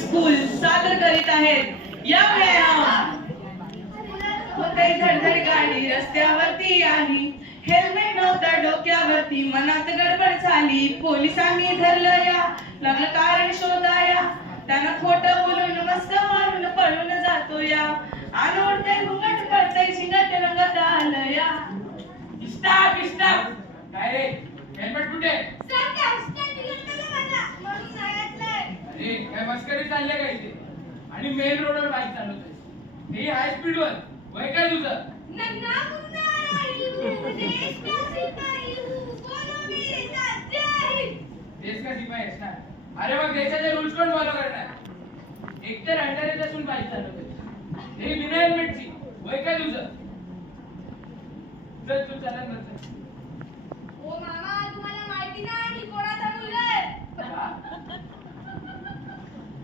School सादर करीत आहेत. या व्यायाम होते धडधड गाडी रस्त्यावरती आली. हेल्मेट नव्हतं डोक्यावरती मनात गडबड झाली. पोलिसांनी धरलं या लागलं कारण शोधाया. त्यानं खोटं बोलून मस्त मारून पळून जातो या. अनोडते घुंगट पडते शिंगट रंगत आलं या. स्टॉप स्टॉप काय हेल्मेट कुठे अरे काय काय आणि मेन रोडवर बाईक चालवतोय. हे हाय स्पीड वर. वय काय तुझं? देश का सिपाही आहेस ना? अरे मग देशाचे रूल्स कोण फॉलो करणार? एकतर अंडर असून बाईक चालवतोय. हे बिना हेल्मेटची वय काय तुझं? चल तू चला ना चल. का? का? तुला माहिती?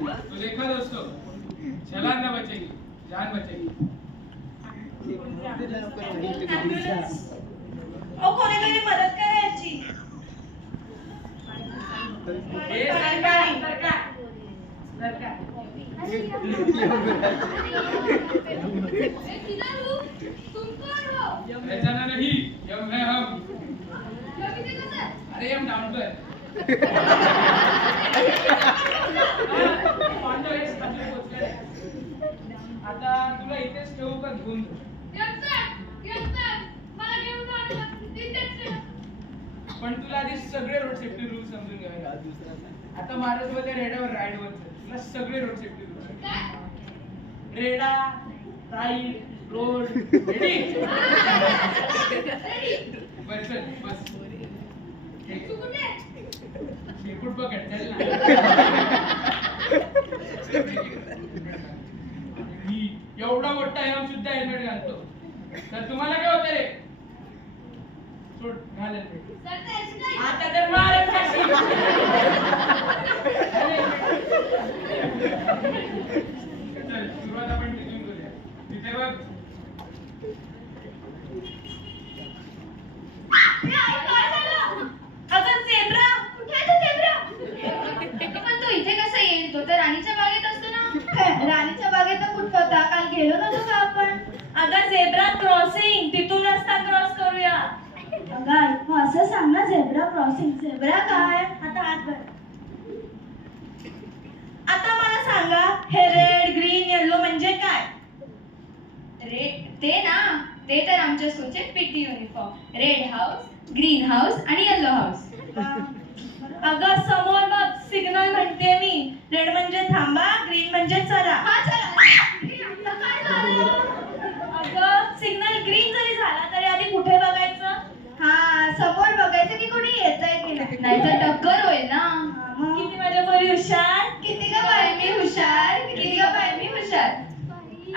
तो देखा दोस्तों. चलान न बचेगी जान बचेगी अहो कोणीतरी मदत करायची. ए सरकार सरकार सरकार पहचाना नहीं यम है हम. अरे हम डाउन पर आता तुला इथेच ठेवू का घेऊन पण तुला आधी सगळे रोड सेफ्टी रूल समजून घ्यावे आता महाराष्ट्र रेडावर राईड वर तुला सगळे रोड सेफ्टी रूल रेडा राईड रोड रेडी बस चल बस. शेपूट पकड चल ना. मी एवढा मोठा हेम सुद्धा हेल्मेट घालतो. तर तुम्हाला काय होतं रे? आता तर मारत खाशील. अरे. चल सुरुवात आपण तिथून करूया तिथे बघ अगं झेब्रा पण तो इथे कसा येईल? तो तर राणीच्या बागेत असतो ना. राणीच्या बागेत कुठं होता? काल गेलो नव्हतो का आपण? अगं झेब्रा क्रॉसिंग तिथून रस्ता क्रॉस करूया. अगं मग असं सांग ना झेब्रा क्रॉसिंग झेब्रा काय? आता हात भर. आता मला सांगा हे रेड ग्रीन येलो म्हणजे काय? रे ते ना ते तर आमच्या स्कूलचे PT uniform red house green house आणि येलो हाऊस अगं समोर बघ सिग्नल म्हणते मी. रेड म्हणजे थांबा ग्रीन म्हणजे चला. अगं सिग्नल ग्रीन जरी झाला तरी आधी कुठे बघायचं? हा समोर बघायचं की कोणी येत आहे की नाही? नाहीतर टक्कर होईल ना. मग. किती माझ्या बरी हुशार? किती का बाय मी हुशार. किती का बाय मी हुशार.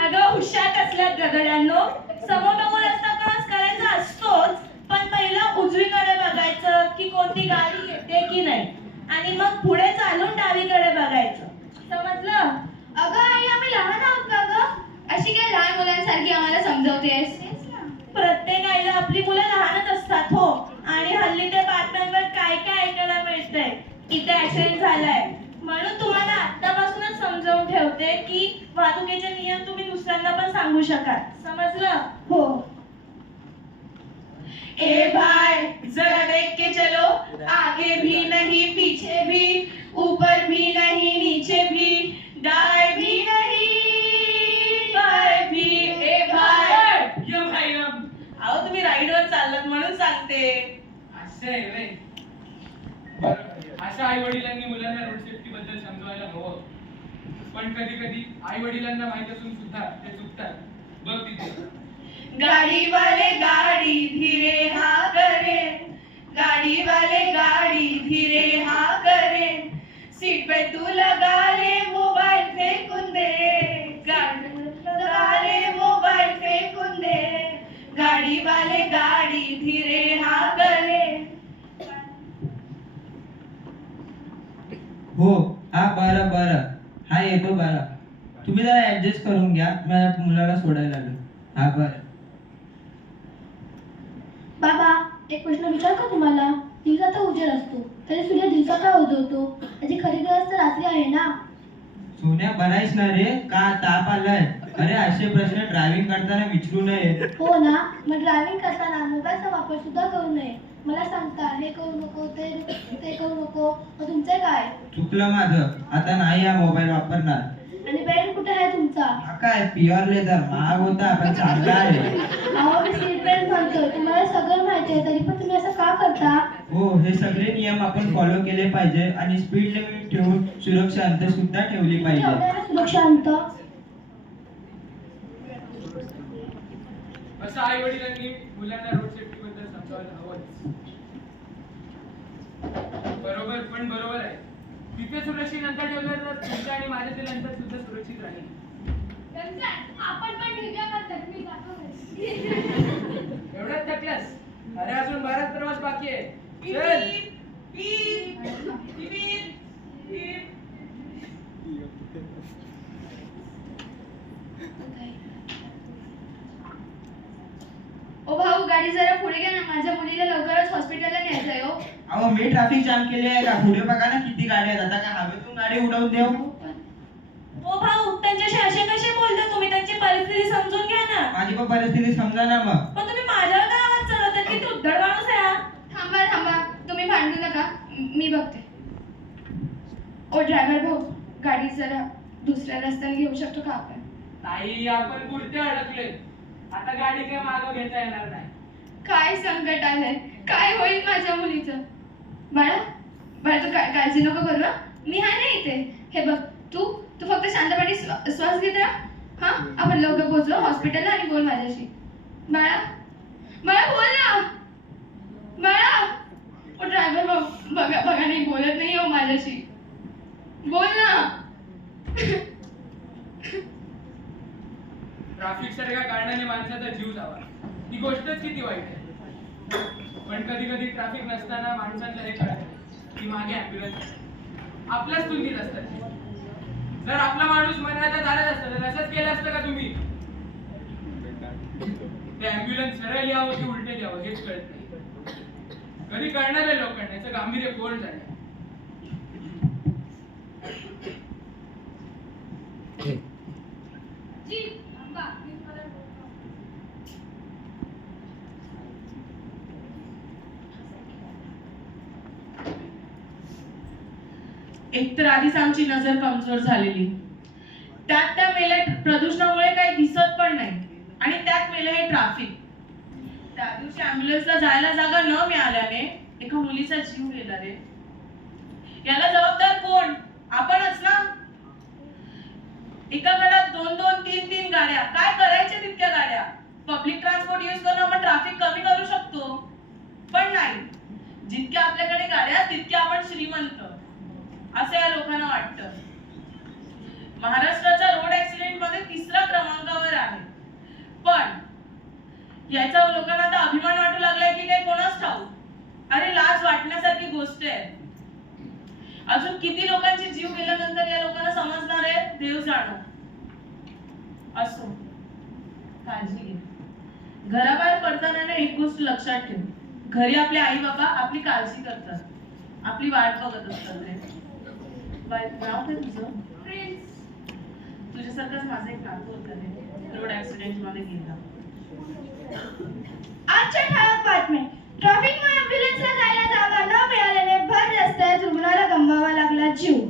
अगं हुशार कसल्यात गगड्यांनो समोर बघून रस्ता क्रॉस करायचा असतोच पण पहिलं उजवीकडे बघायचं की कोणती गाडी येते की नाही. आणि मग पुढे चालून डावीकडे बघायचं. समजलं? अगं आई आम्ही लहान आहोत का ग? अशी काय लहान मुलांसारखी आम्हाला समजवतेस? प्रत्येक आईला आपली मुलं लहानच असतात हो. आणि हल्ली ते बातम्यांवर काय काय ऐकायला मिळतंय? इथे ऍक्सिडेंट झालाय. म्हणून तुम्हाला आतापासूनच समजावून ठेवते की वाहतुकीचे नियम तुम्ही दुसऱ्यांना पण सांगू शकाल. समजलं? हो. ए भाई जरा देख के चलो. आगे भी नहीं पीछे भी. ऊपर भी नहीं नीचे भी. दाएं भी नहीं अहो तुम्ही राईडवर चाललात म्हणून सांगते. असं आहे व्हय. बरं, अशा आई वडिलांनी मुलांना रोड सेफ्टी बद्दल समजवायला हवं. पण कधी कधी आई वडिलांना माहीत असून सुद्धा ते चुकतात. बघ तिथे. गाड़ी वाले गाड़ी धीरे हाँ करे. गाड़ी वाले गाड़ी धीरे हाँ करे. सीट पे तू लगा ले मोबाइल फेंकून वाले गाडी धीरे हाकले. हो हा बरं बरं. हा येतो बरं. तुम्ही जरा ऍडजस्ट करून घ्या. माझ्या मुलाला सोडायला आलो हा बरं. बाबा एक प्रश्न विचार का तुम्हाला? दिवसाचा उजेड असतो. तरी सूर्य दिवसा का उजवतो त्याची खरी गरज तर रात्री आहे ना? सोन्या बरायच ना रे? का ताप आलाय? अरे असे प्रश्न ड्रायव्हिंग करताना विचारू नये. हो ना मग ड्रायव्हिंग करताना मोबाईलचा वापर सुद्धा करू नये. मला सांगता हे करू नको ते ते करू नको. मग तुमचं काय? चुकलं माझं. आता नाही हा मोबाईल वापरणार. आणि बेल्ट कुठे आहे तुमचा? हा काय प्युअर लेदर महाग होता पण चांगला आहे. अहो मी सीट बेल्ट म्हणतोय तुम्हाला सगळं माहिती आहे तरी पण तुम्ही असं का करता? हो हे सगळे नियम आपण फॉलो केले पाहिजे आणि स्पीड लिमिट ठेवून सुरक्षा अंतर सुद्धा ठेवली पाहिजे. ठेवण्याला सुरक्षा असं आई वडिलांनी मुलांना रोड सेफ्टी बद्दल समजावायला हवंच. बरोबर पण बरोबर आहे. तिथे सुरक्षित अंतर ठेवलं तर तुमच्या आणि माझ्यातील अंतर सुद्धा सुरक्षित राहील. आपण पण अरे अजून बराच प्रवास बाकी आहे. चल. पीप, ओ भाऊ गाडी जरा पुढे घ्या ना. माझ्या मुलीला लवकरच हॉस्पिटलला न्यायचंय हो. अहो मी ट्रॅफिक जाम केली आहे. का पुढे बघा ना किती गाड्या आहेत. आता काय हवेतून गाडी उडवून देऊ ओ भाऊ त्यांच्याशी असे कसे बोलता तुम्ही? त्यांची परिस्थिती समजून घ्या ना. माझी पण परिस्थिती समजा ना मग. पण तुम्ही माझ्यावर काय आवाज चढवतात किती उद्धड माणूस आहे हा. थांबा थांबा. तुम्ही भांडू नका. म- मी बघते. ओ ड्रायव्हर भाऊ गाडी जरा दुसऱ्या रस्त्याने घेऊ शकतो का आपण? ताई आपण कुठे अडकले आता गाडी काय मागं घेता येणार नाही. काय संकट आलंय? काय होईल माझ्या मुलीचं? बाळा बाळा तू काळजी नको करू हं? मी आहे ना इथे. हे बघ तू तू फक्त शांतपणे श्वा- श्वास घेत राहा. हा? आपण लवकर पोहोचलो हॉस्पिटलला आणि बोल माझ्याशी. बाळा बाळा बोल ना. बाळा. ओ ड्रायव्हर बघा बघा नाही बोलत नाही हो माझ्याशी. बोल ना. ट्रॅफिक सारख्या कारणाने माणसाचा जीव जावा. ही गोष्टच किती वाईट आहे? पण कधी कधी ट्रॅफिक नसताना माणसांना हे कळत की मागे ॲम्ब्युलन्स आपल्याच तुलनीत असतात. जर आपला माणूस मरण्याच्या दारात असता तर असंच केलं असतं का तुम्ही? ते ॲम्ब्युलन्स सरळ यावं की उलटे द्यावं हेच कळत नाही. कधी कळणार आहे लोकांना? याचं गांभीर्य कोण जाणे एकतर आधीच आमची नजर कमजोर झालेली. त्यात त्या मेले प्रदूषणामुळे काही दिसत पण नाही. आणि त्यात मेलं हे ट्राफिक त्या दिवशी अँब्युलन्सला जायला जागा न मिळाल्याने एका मुलीचा जीव गेला रे. याला जबाबदार कोण? आपणच ना. एका घरात दोन दोन तीन तीन गाड्या. काय करायच्या तितक्या गाड्या? पब्लिक ट्रान्सपोर्ट यूज करून आपण ट्रॅफिक कमी करू शकतो. पण नाही. जितक्या आपल्याकडे गाड्या तितक्या आपण श्रीमंत. असं या लोकांना वाटतं. महाराष्ट्राच्या रोड ऍक्सिडेंटमध्ये तिसरा क्रमांकावर आहे. पण याचा लोकांना आता अभिमान वाटू लागलाय की नाही कोणाच ठाऊक? अरे लाज वाटण्यासारखी गोष्ट आहे. अजून किती लोकांचे जीव गेल्यानंतर या लोकांना समजणार आहे? देव जाणो. असो. काळजी घे घराबाहेर पडताना ना एक गोष्ट लक्षात ठेव. घरी आपले आई बाबा आपली काळजी करतात. आपली वाट बघत असतात बाय नाव काय तुझं? तुझ्यासारखंच माझं एक नातू होतं रे. रोड ऍक्सिडेंटमध्ये गेला. आजच्या ठळक बातमी. ट्रॅफिकमुळे ॲम्ब्युलन्सला जायला जागा न मिळाल्याने भर रस्त्यात रुग्णाला गमवावा लागला जीव.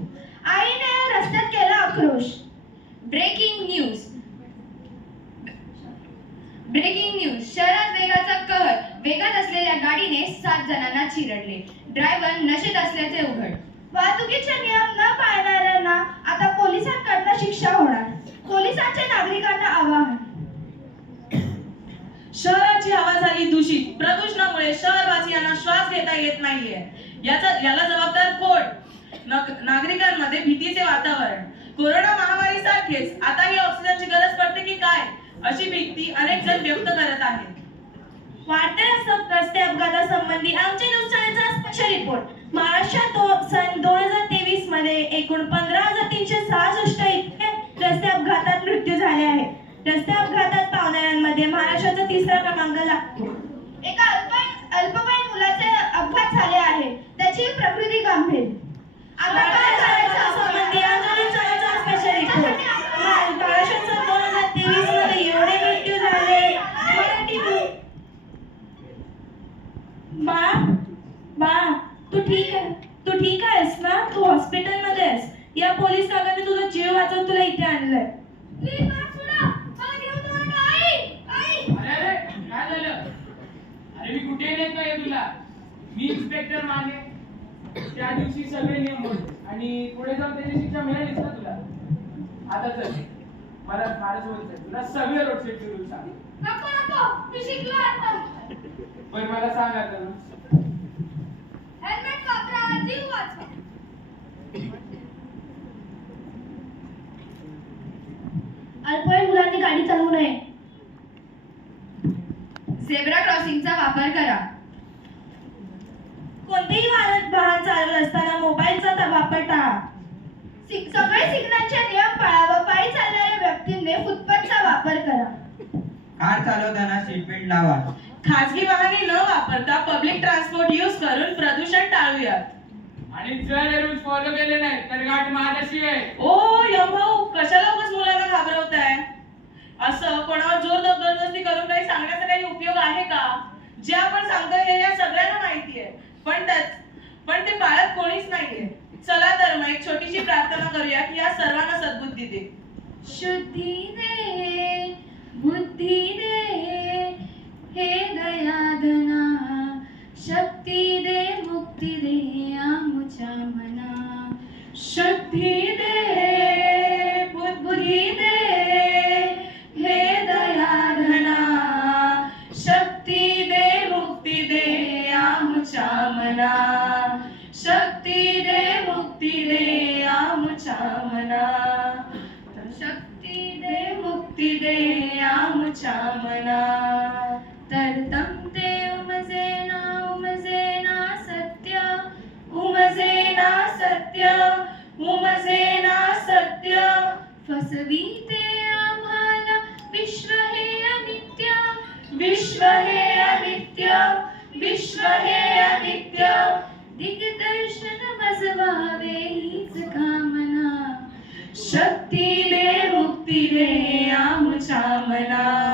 आईने रस्त्यात केला आक्रोश. ब्रेकिंग न्यूज ब्रेकिंग न्यूज शहरात वेगाचा कहर. वेगात असलेल्या गाडीने सात जणांना चिरडले. ड्रायव्हर नशेत असल्याचे उघड. वाहतुकीचे नियम न पाळणाऱ्यांना आता पोलिसांकडनं शिक्षा होणार. पोलिसांचे नागरिकांना आवाहन. शहराची हवा झाली दूषित. प्रदूषणामुळे शहरवासियांना श्वास घेता येत नाहीये. याचा याला जबाबदार कोण? नागरिकांमध्ये भीतीचे वातावरण. कोरोना महामारी सारखेच आता ही ऑक्सिजनची गरज पडते की काय? अशी भीती अनेक जण व्यक्त करत आहेत. वाढत्या रस्ते अपघातासंबंधी आमच्या न्यूज चॅनलचा स्पेशल रिपोर्ट. महाराष्ट्रात दो- सन दोन हजार तेवीसमध्ये एकूण पंधरा हजार तीनशे सहासष्ट इतके रस्ते अपघातात मृत्यू झाले आहेत. रस्ते अपघातात पावणाऱ्यांमध्ये महाराष्ट्राचा तिसरा क्रमांक लागतो. एका अल्पवयीन अल्पवयीन मुलाचे अपघात झाले आहे त्याची प्रकृती गंभीर आता काय करायचं संबंधी आमच्या न्यूज चॅनलचा स्पेशल रिपोर्ट महाराष्ट्रात सन दोन हजार तेवीसमध्ये एवढे मृत्यू झाले मराठी न्यूज बाळा बाळा तू ठीक आहे तू ठीक आहेस ना तू हॉस्पिटलमध्ये आहेस या पोलीस काकाने तुझा जीव वाचवून तुला इथे आणलंय अरे अरे काय झालं अरे मी कुठे नेत नाही तुला? मी इन्स्पेक्टर माने. त्या दिवशी सगळे नियम होते. आणि पुढे जाऊन त्याची शिक्षा मिळालीच ना तुला? आता चल. मला फारच बोलतंय तुला सगळे रोड सेफ्टी रूल सांग मी शिकलो आता. बरं मला सांग आता. हेल्मेट वापरा जीव वाचवा. अल्पवयीन मुलांनी गाडी चालवू नये. झेब्रा क्रॉसिंगचा वापर करा. कोणतेही वाहन वाहन चालवत असताना मोबाईलचा वापर टाळा. सिग- सगळे सिग्नलचे नियम पाळा व पायी चालणाऱ्या व्यक्तींनी फुटपाथचा वापर करा. कार चालवताना सीट बेल्ट लावा. खासगी वाहने न वापरता पब्लिक ट्रान्सपोर्ट यूज करून प्रदूषण टाळूयात. आणि जर हे रूल्स फॉलो केले नाही तर गाठ माझ्याशी आहे. ओ यमभाऊ कशाला उगाच मुलांना घाबरवताय? असं कोणावर जोर जबरदस्ती करून काही सांगण्याचा काही उपयोग आहे का? जे आपण सांगतोय हे या सगळ्यांना माहिती आहे. पण त्यात पण ते पाळत कोणीच नाहीये. चला तर मग एक छोटीशी प्रार्थना करूया की या सर्वांना सद्बुद्धी दे. शुद्धी दे बुद्धी दे. मुक्ती दे आमच्या मना तरतम ते उमजेना उमजेना सत्य। उमजेना सत्य उमजेना सत्य। फसवीते आम्हाला विश्व हे अनित्य। विश्व हे अनित्य विश्व हे अनित्य। दिग्दर्शन मजवावे हीच कामना। शक्ती दे मुक्ती दे। आमच्या